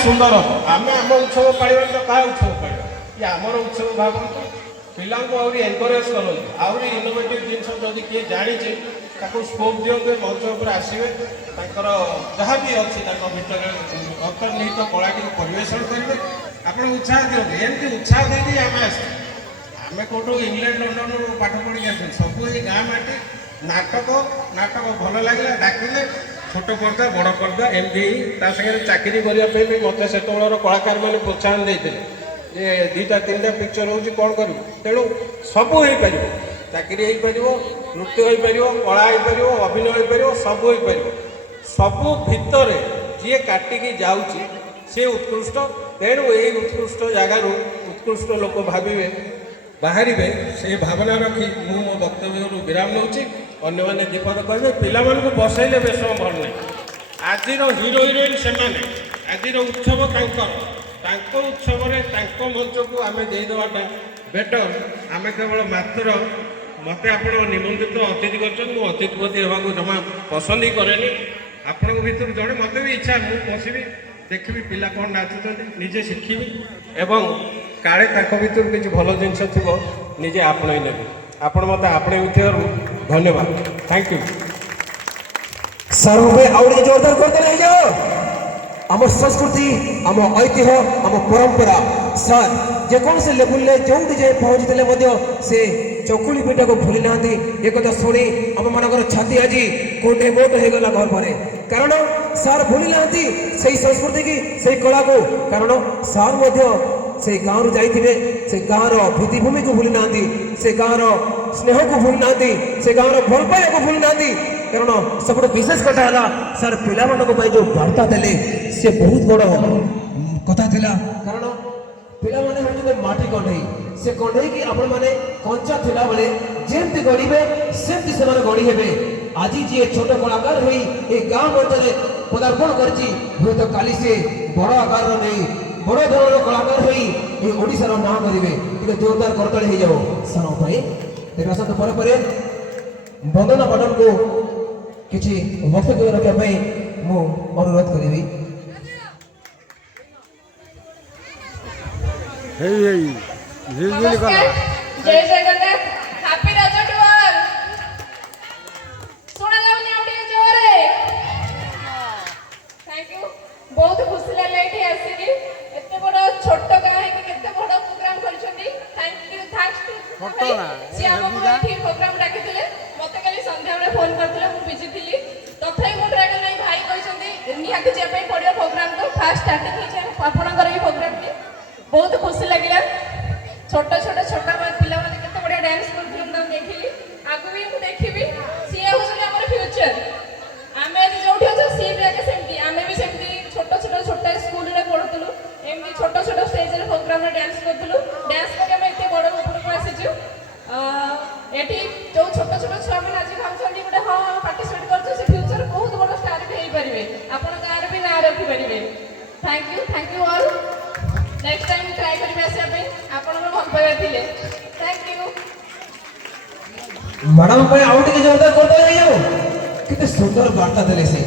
सुंदर आम आम उत्सव पाइबा तो क्या उत्सव पाइबा ये आमर उत्सव भावतु पिला एनकरेज करूँ आहरी इनोवेटिव जिन जदि किए जानी स्कोप दिखते मंच उपर आसवे जहाँ भी अच्छी भितर अंतर्निहित कला परिवेशन करेंगे आप उत्साह दिखते एमती उत्साह देती आम आम कौटू इंग्लैंड लंडन पाठ पढ़ी आस सब ये गाँ माटी नाटक नाटक भल लगे डाकिले छोट पर्दा बड़ पर्दा एमती सागे चाकरी करने मत से कलाकार मैंने प्रोत्साहन देते ये दुईटा तीन टा पिक्चर हो कौन करूँ तेणु सब हो पार चाकरी हो पार नृत्य हो पार कला हो पार अभिनय हो पार सब हो पार सब भितर जी काटिकी जाऊँगी सी उत्कृष्ट तेणु यही उत्कृष्ट जगार उत्कृष्ट लोक भावे बाहर से भावना रखी मु मो वक्तव्य विराम नौची अन्य मैंने दीपद कहे पिला बसैले बेस भल नहीं आज हिरो हिरोइन से आज उत्सव उत्सव मंच को आम देदेवाटा बेटर आम केवल मात्र मत आप निमंत्रित अतिथि कर अतिथिपति होगा जमा पसंद ही कैनि आपण भर जड़े मत भी इच्छा मुझे बसबी देखी पिला कौन नाचुंट निजे शिखी एवं काले भर किसी भल जिनस थी निजे आपणे ने आपण मत आपणे धन्यवाद थैंक यू सर आउे जोरदार करते नहीं जाओ आम संस्कृति आम ऐतिह्य आम परंपरा सर जेकोसी लेवल जो जाए पहुँचते से चकुली पिठा को भूली ना एक शुणी आम मानकर छाती आज कोटे मोट हो गला घर पर कारण सार भूली ना से संस्कृति की से कला को कारण सार से गाँव रु जाइए से गाँव भित्तिभूमि को भूली ना से गाँव स्नेह को भूली ना से गाँव भल पाइबा को भूली ना कारण सब विशेष कथा है सर पिला जो वार्ता देले से बहुत बड़ कथा थिला कारण पिला माने होते माटी कंढई से कंढई की आपण माने कंचा थिला बेले जेमती गढ़िबे सेमती से माने गढ़ी हेबे आज जी छोट कलाकार होई ए गांव मध्य पदार्पण करची हो तो काली से बड़ आकार नहीं बड़ धरण कलाकार होई ए ओडिसा रो नाम करिवे टिके जोरदार करतळे हे जाओ सरो भाई तेरा साथ पर पर वंदना मैडम को किसी वक्तव्य रखा मु अनुरोध करी जय जगन्नाथ हैप्पी रज टू ऑल सुना जाउनी आउटे जोरे थैंक यू बहुत खुशी लागले एठी आसी की एते बड़ छोट गां है कि केते बड़ प्रोग्राम करछंती थैंक यू थैंक्स टू सी हमको एठी प्रोग्राम डाकिथिले मते काली संध्या बेले फोन करथिले मु बिजी थिली तथाई मो ड्राइवर नहीं भाई कहछंती निहाती जे पई पडियो प्रोग्राम को फास्ट स्टार्टिंग हिचे आपनकर ई प्रोग्राम की बहुत खुशी लगिला छोट छोट छोट पिला माने केते बढ़िया डांस करथिले हम देखिली आगु भी हम देखिबी सी होसले हमर फ्यूचर आमे आज जोठी अछ सी भी आके सेमती आमे भी सेमती छोट छोट छोट स्कूल रे पढुतलु एमती छोट छोट स्टेज रे प्रोग्राम रे डांस करथलु डांस करके हम एते बड़ ऊपर को आसीछु एठी जो छोट छोट छुआ माने आज भाबछन्ती गोटे हां पार्टिसिपेट करछु से फ्यूचर बहुत बड़ स्टार भी हेई परिबे आपण गार भी ना रखि परिबे thank you all next time try करिबे आसे पे आपण को भल पाइबा थिले थैंक यू मैडम पे आउट के जोरदार करते रहियो कितने सुंदर वार्ता देले से